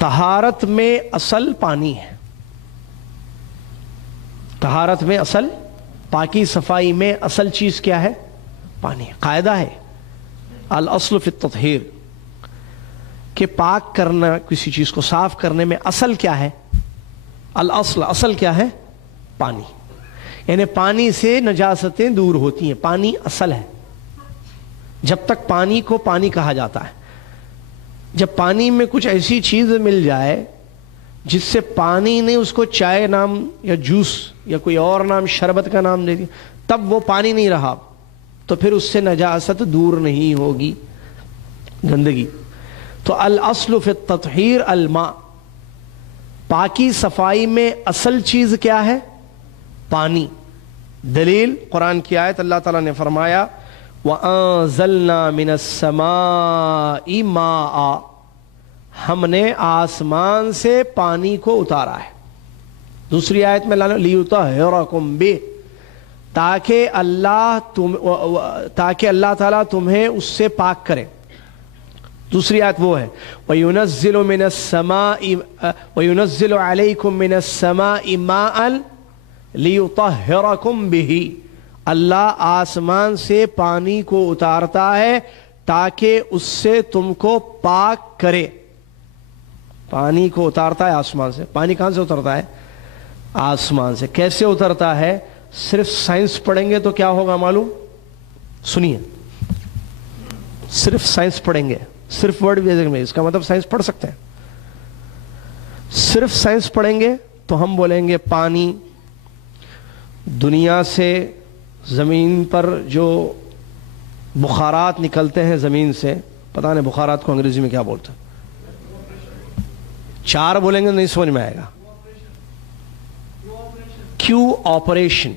طہارت میں اصل پانی ہے. طہارت میں اصل پاکی صفائی میں اصل چیز کیا ہے؟ پانی. قاعدہ ہے الاصل فی التطہیر کہ پاک کرنا کسی چیز کو صاف کرنے میں اصل کیا ہے؟ الاصل، اصل کیا ہے؟ پانی. یعنی پانی سے نجاستیں دور ہوتی ہیں. پانی اصل ہے. جب تک پانی کو پانی کہا جاتا ہے. جب پانی میں کچھ ایسی چیز مل جائے جس سے پانی نے اس کو چائے نام یا جوس یا کوئی اور نام شربت کا نام دے دیا, تب وہ پانی نہیں رہا, تو پھر اس سے نجاست دور نہیں ہوگی, گندگی. تو الاصل فی التطہیر الماء, پاکی صفائی میں اصل چیز کیا ہے؟ پانی. دلیل قرآن کی آیت, اللہ تعالیٰ نے فرمایا وَأَنزَلْنَا مِنَ السَّمَاءِ مَاءً, ہم نے آسمان سے پانی کو اتارا ہے. دوسری آیت میں لِيُطَهِّرَكُمْ بِهِ, تاکہ اللہ تعالیٰ تمہیں اس سے پاک کرے. دوسری آیت وہ ہے وَيُنَزِّلُ عَلَيْكُم مِّنَ السَّمَاءِ مَاءً لِيُطَهِّرَكُمْ بِهِ, اللہ آسمان سے پانی کو اتارتا ہے تاکہ اس سے تم کو پاک کرے. پانی کو اتارتا ہے آسمان سے. پانی کہاں سے اترتا ہے؟ آسمان سے. کیسے اترتا ہے؟ صرف سائنس پڑھیں گے تو کیا ہوگا معلوم؟ سنیے, صرف سائنس پڑھیں گے, صرف ورڈ بیسک میں, اس کا مطلب سائنس پڑھ سکتے ہیں. صرف سائنس پڑھیں گے تو ہم بولیں گے پانی دنیا سے, زمین پر جو بخارات نکلتے ہیں زمین سے, پتہ نہیں بخارات کو انگریزی میں کیا بولتے ہیں, چار بولیں گے نہیں سمجھ میں آئے گا. کیو آپریشن,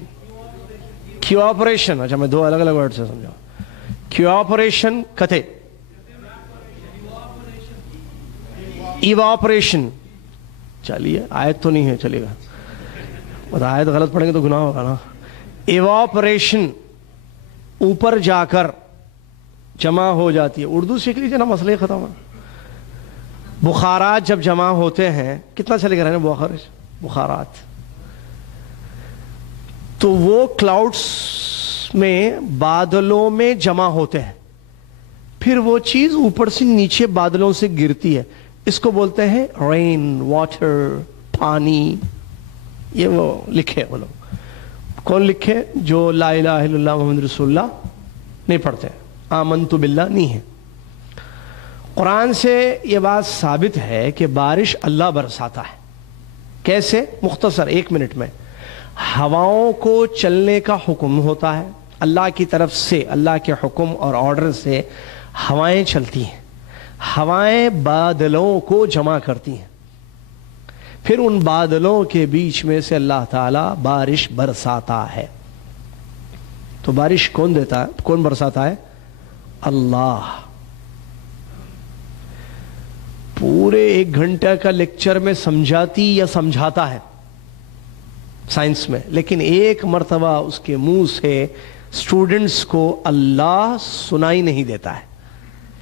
کیو آپریشن, اچھا میں دو الگ الگ ورڈ سے سمجھا. کیو آپریشن کتے, ایواپریشن, چلیے آیت تو نہیں ہے, چلے گا, آیت غلط پڑھیں گے تو گناہ ہوگا نا. ایواپریشن, اوپر جا کر جمع ہو جاتی ہے. اردو سیکھ لیجیے نا, مسئلہ ختم ہے. بخارات جب جمع ہوتے ہیں, کتنا چلے گا رہے بخارات, تو وہ کلاؤڈز میں, بادلوں میں جمع ہوتے ہیں, پھر وہ چیز اوپر سے نیچے بادلوں سے گرتی ہے. اس کو بولتے ہیں رین واٹر, پانی. یہ وہ لکھے وہ لوگ. کون لکھے؟ جو لا الہ الا اللہ محمد رسول اللہ نہیں پڑھتے, آمنت باللہ نہیں ہے. قرآن سے یہ بات ثابت ہے کہ بارش اللہ برساتا ہے. کیسے؟ مختصر 1 منٹ میں. ہواؤں کو چلنے کا حکم ہوتا ہے اللہ کی طرف سے, اللہ کے حکم اور آرڈر سے ہوائیں چلتی ہیں. ہوائیں بادلوں کو جمع کرتی ہیں, پھر ان بادلوں کے بیچ میں سے اللہ تعالی بارش برساتا ہے. تو بارش کون دیتا ہے, کون برساتا ہے؟ اللہ. پورے 1 گھنٹے کا لیکچر میں سمجھاتی یا سمجھاتا ہے سائنس میں, لیکن ایک مرتبہ اس کے منہ سے اسٹوڈنٹس کو اللہ سنائی نہیں دیتا ہے,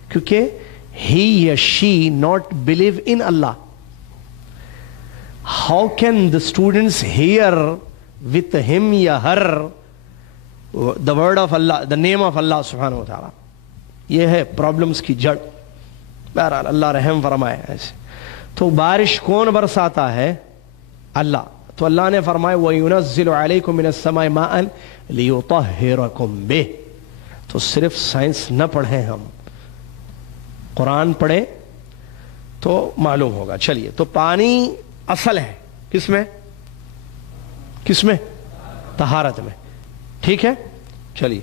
کیونکہ he یا she not believe in Allah. How can the students hear with him یا her the word of Allah, the name of Allah سبحانہ و تعالیٰ؟ یہ ہے پرابلمس کی جڑ. بہرحال اللہ رحم فرمائے. ایسے تو بارش کون برساتا ہے؟ اللہ. تو اللہ نے فرمایا وَيُنَزِّلُ عَلَيْكُم مِّنَ السَّمَاءِ مَاءً لِيُطَهِّرَكُم بِهِ. تو صرف سائنس نہ پڑھیں, ہم قرآن پڑھیں تو معلوم ہوگا. چلیے, تو پانی اصل ہے کس میں؟ کس میں؟ طہارت میں. ٹھیک ہے, چلیے.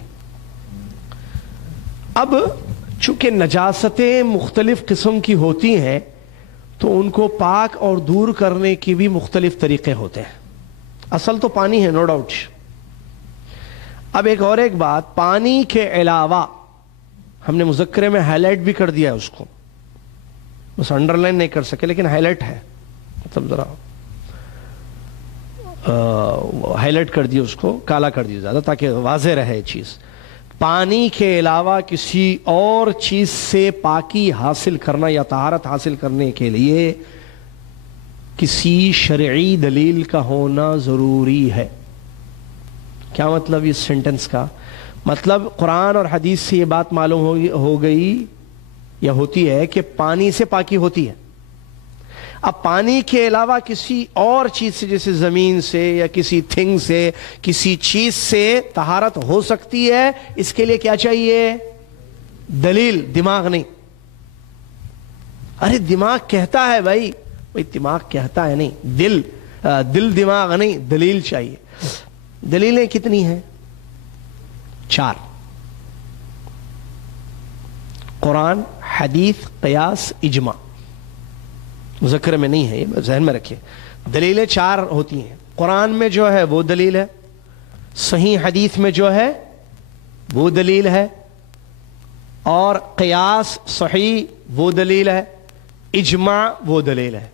اب چونکہ نجاستیں مختلف قسم کی ہوتی ہیں تو ان کو پاک اور دور کرنے کی بھی مختلف طریقے ہوتے ہیں. اصل تو پانی ہے, نو ڈاؤٹ. اب ایک بات, پانی کے علاوہ ہم نے مذکرے میں ہائی لائٹ بھی کر دیا ہے اس کو, بس انڈر لائن نہیں کر سکے, لیکن ہائی لائٹ ہے, مطلب ذرا ہائی لائٹ کر دیا, اس کو کالا کر دیا زیادہ تاکہ واضح رہے چیز. پانی کے علاوہ کسی اور چیز سے پاکی حاصل کرنا یا طہارت حاصل کرنے کے لیے کسی شرعی دلیل کا ہونا ضروری ہے۔ کیا مطلب اس سینٹنس کا؟ مطلب قرآن اور حدیث سے یہ بات معلوم ہو گئی یا ہوتی ہے کہ پانی سے پاکی ہوتی ہے۔ اب پانی کے علاوہ کسی اور چیز سے، جیسے زمین سے یا کسی تھنگ سے، کسی چیز سے طہارت ہو سکتی ہے، اس کے لیے کیا چاہیے؟ دلیل، دماغ نہیں۔ ارے دماغ کہتا ہے بھائی دماغ کہتا ہے نہیں، دل دماغ نہیں، دلیل چاہیے۔ دلیلیں کتنی ہیں؟ 4: قرآن، حدیث، قیاس، اجماع۔ مذکر میں نہیں ہے، یہ ذہن میں رکھیے۔ دلیلیں 4 ہوتی ہیں۔ قرآن میں جو ہے وہ دلیل ہے، صحیح حدیث میں جو ہے وہ دلیل ہے، اور قیاس صحیح وہ دلیل ہے، اجماع وہ دلیل ہے۔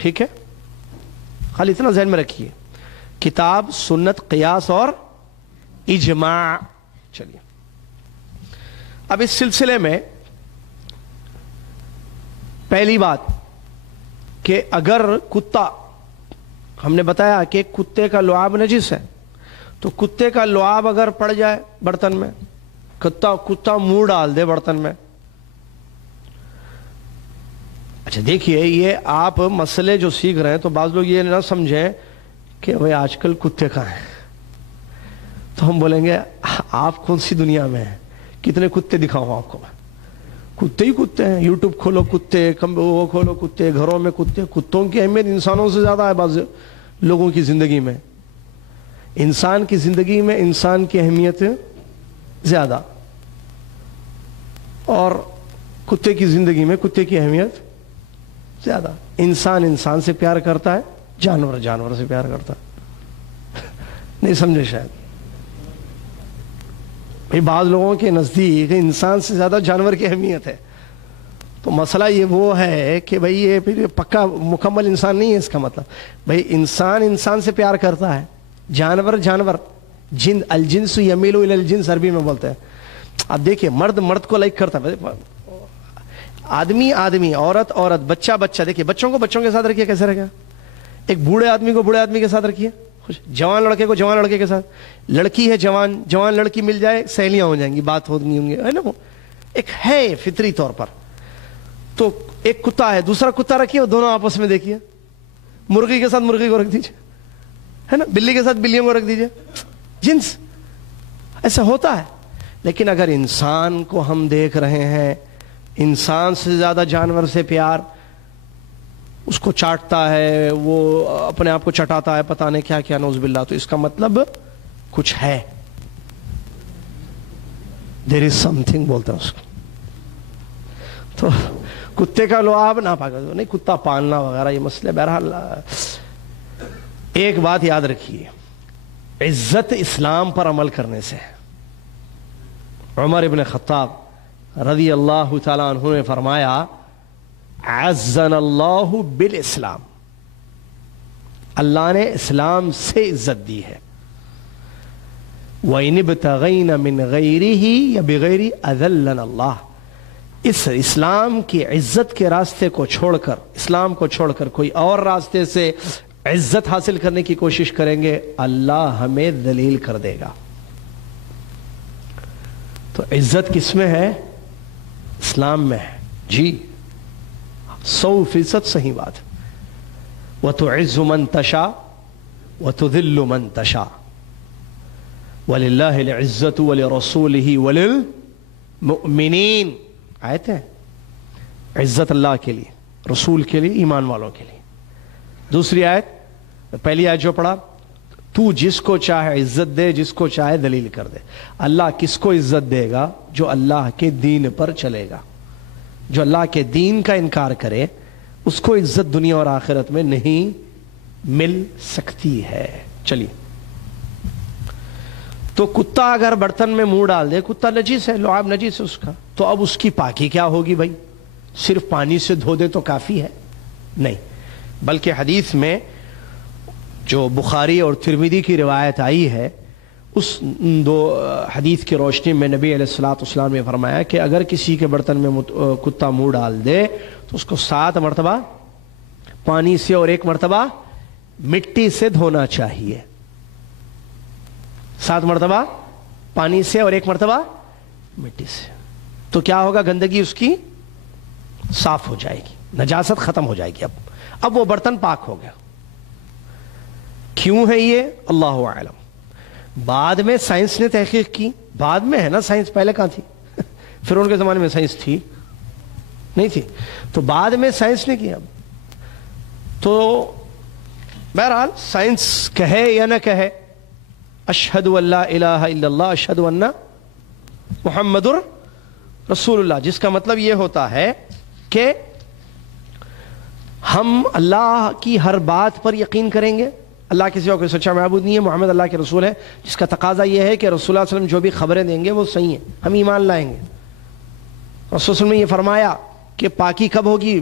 ٹھیک ہے، خالی اتنا ذہن میں رکھیے، کتاب، سنت، قیاس اور اجماع۔ چلیے اب اس سلسلے میں پہلی بات کہ اگر کتا، ہم نے بتایا کہ کتے کا لعاب نجس ہے، تو کتے کا لعاب اگر پڑ جائے برتن میں، کتا منہ ڈال دے برتن میں، اچھا دیکھیے یہ آپ مسئلے جو سیکھ رہے ہیں تو بعض لوگ یہ نہ سمجھیں کہ بھئی آج کل کتے کہاں ہیں، تو ہم بولیں گے آپ کون سی دنیا میں ہیں، کتنے کتے دکھاؤں آپ کو میں؟ کتے ہی کتے ہیں، یوٹیوب کھولو کتے، وہ کھولو کتے، گھروں میں کتے۔ کتوں کی اہمیت انسانوں سے زیادہ ہے بعض لوگوں کی زندگی میں۔ انسان کی زندگی میں انسان کی اہمیت زیادہ، اور کتے کی زندگی میں کتے کی اہمیت زیادہ۔ انسان سے پیار کرتا ہے، جانور سے پیار کرتا ہے۔ نہیں سمجھے شاید بھئی، بعض لوگوں کے نزدیک انسان سے زیادہ جانور کی اہمیت ہے۔ تو مسئلہ یہ وہ ہے کہ بھئی یہ پھر پکا مکمل انسان نہیں ہے اس کا مطلب۔ بھئی انسان سے پیار کرتا ہے، جانور الجنس یمیل الی الجنس عربی میں بولتے ہیں۔ اب دیکھیں مرد کو لائک کرتا ہے، آدمی، عورت، بچہ۔ دیکھیے بچوں کو بچوں کے ساتھ رکھیے، کیسے رکھے؟ ایک بوڑھے آدمی کو بوڑھے آدمی کے ساتھ رکھیے، جوان لڑکے کو جوان لڑکے کے ساتھ، لڑکی ہے جوان لڑکی مل جائے، سہیلیاں ہو جائیں گی، بات نہیں ہوں گی، ہے نا؟ وہ ایک ہے فطری طور پر۔ تو ایک کتا ہے، دوسرا کتا رکھیے، وہ دونوں آپس میں دیکھیے، مرغی کے ساتھ مرغی کو رکھ دیجیے، ہے نا؟ بلی کے ساتھ بلیوں کو رکھ دیجیے، جنس ایسا ہوتا ہے۔ لیکن اگر انسان کو ہم دیکھ رہے ہیں، انسان سے زیادہ جانور سے پیار، اس کو چاٹتا ہے، وہ اپنے آپ کو چٹاتا ہے، پتہ نہیں کیا کیا، نعوذ باللہ، تو اس کا مطلب کچھ ہے، دیر از سم تھنگ بولتے ہیں اس کو۔ تو کتے کا لعاب ناپاک نہیں، کتا پالنا وغیرہ یہ مسئلے۔ بہرحال ایک بات یاد رکھیے، عزت اسلام پر عمل کرنے سے۔ عمر ابن خطاب رضی اللہ تعالیٰ عنہ نے فرمایا، عزنا اللہ بالاسلام، اللہ نے اسلام سے عزت دی ہے۔ وَإِنِ ابْتَغَيْنَ مِنْ غَيْرِهِ یا بغیر أَذَلَّنَا اللہ، اس اسلام کی عزت کے راستے کو چھوڑ کر، اسلام کو چھوڑ کر کوئی اور راستے سے عزت حاصل کرنے کی کوشش کریں گے، اللہ ہمیں ذلیل کر دے گا۔ تو عزت کس میں ہے؟ اسلام میں ہے جی، 100% صحیح بات۔ وَتُعِزُّ مَن تَشَاءُ وَتُذِلُّ مَن تَشَاءُ وَلِلَّهِ الْعِزَّةُ وَلِرَسُولِهِ وَلِلْمُؤْمِنِينَ، آیت ہے، عزت اللہ کے لیے، رسول کے لیے، ایمان والوں کے لیے۔ دوسری آیت، پہلی آیت جو پڑھا، تو جس کو چاہے عزت دے، جس کو چاہے ذلیل کر دے۔ اللہ کس کو عزت دے گا؟ جو اللہ کے دین پر چلے گا۔ جو اللہ کے دین کا انکار کرے اس کو عزت دنیا اور آخرت میں نہیں مل سکتی ہے۔ چلیے، تو کتا اگر برتن میں منہ ڈال دے، کتا نجیس ہے، لعاب نجیس ہے اس کا، تو اب اس کی پاکی کیا ہوگی بھائی؟ صرف پانی سے دھو دے تو کافی ہے؟ نہیں، بلکہ حدیث میں جو بخاری اور ترمذی کی روایت آئی ہے، اس دو حدیث کی روشنی میں نبی علیہ الصلوۃ والسلام نے فرمایا کہ اگر کسی کے برتن میں کتا منہ ڈال دے تو اس کو 7 مرتبہ پانی سے اور ایک مرتبہ مٹی سے دھونا چاہیے. 7 مرتبہ پانی سے اور ایک مرتبہ مٹی سے. تو کیا ہوگا؟ گندگی اس کی صاف ہو جائے گی, نجاست ختم ہو جائے گی. اب وہ برتن پاک ہو گیا. کیوں ہے یہ؟ اللہ اعلم. بعد میں سائنس نے تحقیق کی. بعد میں ہے نا سائنس, پہلے کہاں تھی؟ پھر ان کے زمانے میں سائنس تھی نہیں تھی, تو بعد میں سائنس نے کیا. تو بہرحال سائنس کہے یا نہ کہے, اشہد ان لا الہ الا اللہ اشہد ان محمد رسول اللہ, جس کا مطلب یہ ہوتا ہے کہ ہم اللہ کی ہر بات پر یقین کریں گے. اللہ کسی اور کوئی سچا معبود نہیں ہے, محمد اللہ کے رسول ہے, جس کا تقاضا یہ ہے کہ رسول اللہ صلی اللہ علیہ وسلم جو بھی خبریں دیں گے وہ صحیح ہیں, ہم ایمان لائیں گے. رسول صلی اللہ علیہ وسلم نے یہ فرمایا کہ پاکی کب ہوگی؟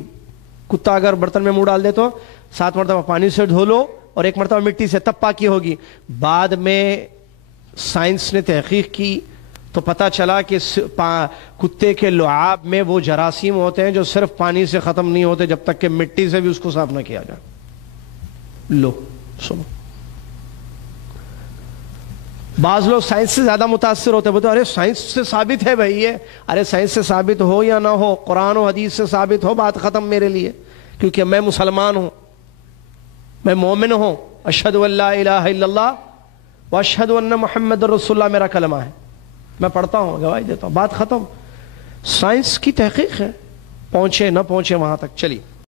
کتا اگر برتن میں منہ ڈال دے تو 7 مرتبہ پانی سے دھو لو اور ایک مرتبہ مٹی سے, تب پاکی ہوگی. بعد میں سائنس نے تحقیق کی تو پتہ چلا کہ کتے کے لعاب میں وہ جراثیم ہوتے ہیں جو صرف پانی سے ختم نہیں ہوتے جب تک کہ مٹی سے بھی اس کو صاف نہ کیا جائے. لو سنو, بعض لوگ سائنس سے زیادہ متاثر ہوتے, بولتے ارے سائنس سے ثابت ہے بھائی یہ. ارے سائنس سے ثابت ہو یا نہ ہو, قرآن و حدیث سے ثابت ہو, بات ختم میرے لیے, کیونکہ میں مسلمان ہوں, میں مومن ہوں. اشہد ان لا الہ الا اللہ واشہد ان محمد رسول اللہ میرا کلمہ ہے, میں پڑھتا ہوں, گواہی دیتا ہوں, بات ختم. سائنس کی تحقیق ہے, پہنچے نہ پہنچے وہاں تک. چلیے